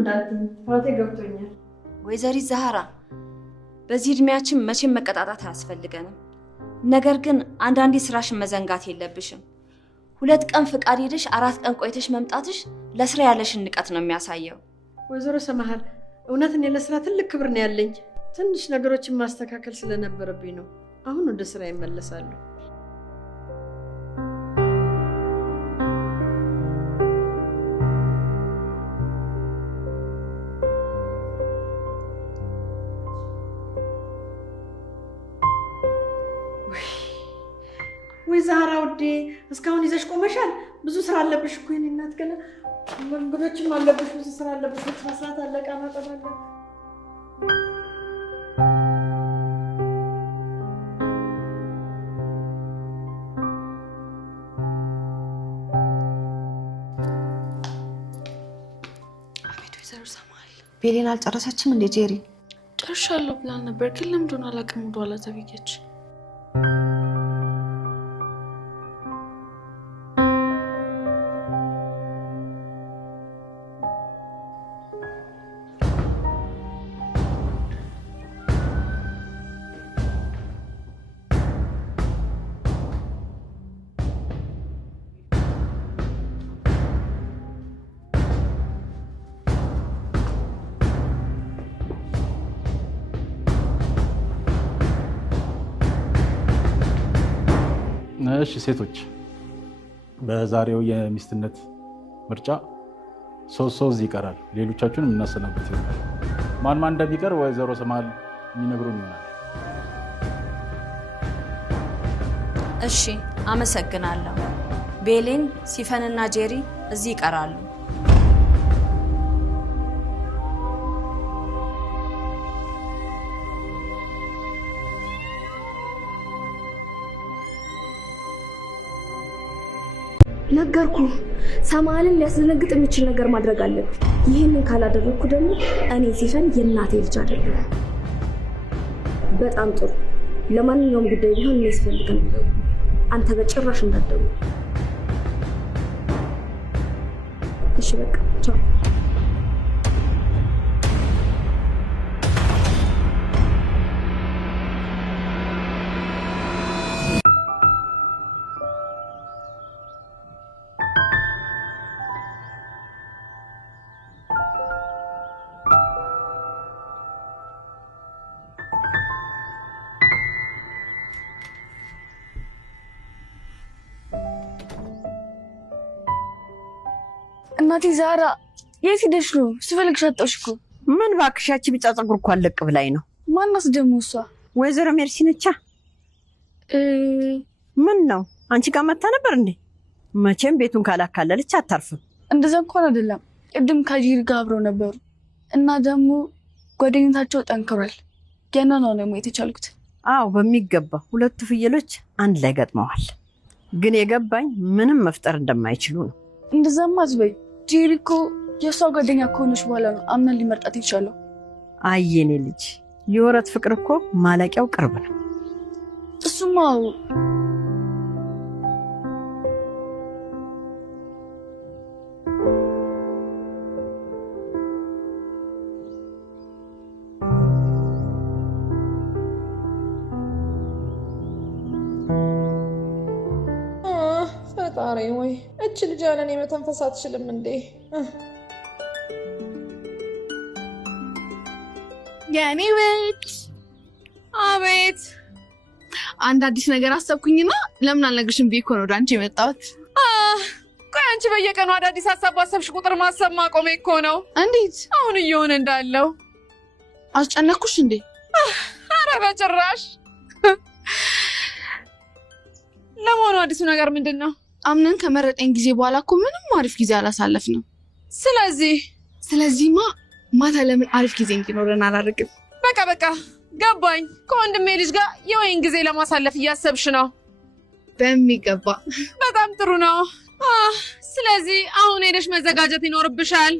እንዳትኝ ፋቴ ገብቶኛል ወይዘሪት ዛህራ በዚህ እድሜያችን መቼም መቀጣጣት አያስፈልገንም ነገር ግን አንዳንዴ ስራሽን መዘንጋት የለብሽም 2 ቀን ፍቃድ ሄደሽ 4 ቀን ቆይተሽ መምጣትሽ ለስራ ያለሽን ንቀት ነው የሚያሳየው ወይዘሮ ሰማሃል እውነትን ለስራ ትልቅ ክብር ነው ያለኝ ትንሽ ነገሮችን ማስተካከል ስለነበረብኝ ነው አሁን ወደ ስራ ይመለሳሉ ወይ ዛህራ ወዴ እስካሁን ይዘሽ ቆመሻል ብዙ ስራ አለብሽ እኮ የኔ እናት ገና መንገዶችም አለብሽ ብዙ ስራ አለብሽ መስራት አለቃ ማጠብ አለ አቤት ወይዘሮ ሰማል ቤሌን አልጨረሰችም እንዴ ጄሪ ጨርሻለሁ ብላን ነበር ግን ለምንድን አላውቅም ወደኋላ ተብዬች እሺ ሴቶች በዛሬው የሚስትነት ምርጫ 3 ይቀራል ሌሎቻችሁንም እናሰናበት ይሆናል ማን እንደሚቀር ወይዘሮ ሰማል የሚነግሩን ይሆናል እሺ አመሰግናለሁ ቤሌን ሲፈንና ጄሪ እዚህ ይቀራሉ ነገርኩ ሰማልን ሊያስደነግጥ የሚችል ነገር ማድረግ አለብኝ ይሄንን ካላደረኩ ደግሞ እኔ ሲፈን የእናቴ ልጅ አይደለም በጣም ጥሩ ለማንኛውም ጉዳይ ቢሆን እኔ ስፈልግ ነው አንተ በጭራሽ እንዳትደውል እሺ በቃ ቻው እናቴ ዛራ የት ሄደሽ ነው ስፈልግሽ አጣሁሽ እኮ ምን ባክሻች ቢጫ ፀጉር እኮ አለቅ ብላኝ ነው ማንስ ደግሞ እሷ ወይዘሮ ሜርሲ ነቻ ምን ነው አንቺ ጋር መጣ ነበር እንዴ መቼም ቤቱን ካላካለለች አታርፍም እንደዛ እንኳን አይደለም ቅድም ከጂር ጋር አብረው ነበሩ እና ደግሞ ጓደኝነታቸው ጠንክሯል ገና ነው የተቻልኩት አዎ በሚገባ 2 ፍየሎች አንድ ላይ ገጥመዋል ግን የገባኝ ምንም መፍጠር እንደማይችሉ ነው እንደዛማ አዝበይ ጂሪኮ የሷ ጓደኛ ከሆነች በኋላ ነው አምነን ሊመርጣት ይቻላል አየኔ ልጅ የወረት ፍቅር እኮ ማለቂያው ቅርብ ነው እሱማው ፈጣሪ ወይ እቺ ልጅ ያለኔ መተንፈስ አትችልም እንዴ የኔ ቤት አቤት አንድ አዲስ ነገር አሰብኩኝና ለምን አልነግርሽም ብዬ እኮ ነው ወደ አንቺ የመጣሁት ቆይ አንቺ በየቀኑ አዳዲስ ሀሳብ ባሰብሽ ቁጥር ማሰብ ማቆሜ እኮ ነው እንዴት አሁን እየሆነ እንዳለው አስጨነቅኩሽ እንዴ ኧረ በጭራሽ ለመሆኑ አዲሱ ነገር ምንድን ነው አምነን ከመረጠኝ ጊዜ በኋላ እኮ ምንም አሪፍ ጊዜ አላሳለፍንም ስለዚህማ ማታ ለምን አሪፍ ጊዜ እንዲኖረን አላደርግም በቃ ገባኝ ከወንድሜ ልጅ ጋር የወይን ጊዜ ለማሳለፍ እያሰብሽ ነው በሚገባ በጣም ጥሩ ነው ስለዚህ አሁን ሄደሽ መዘጋጀት ይኖርብሻል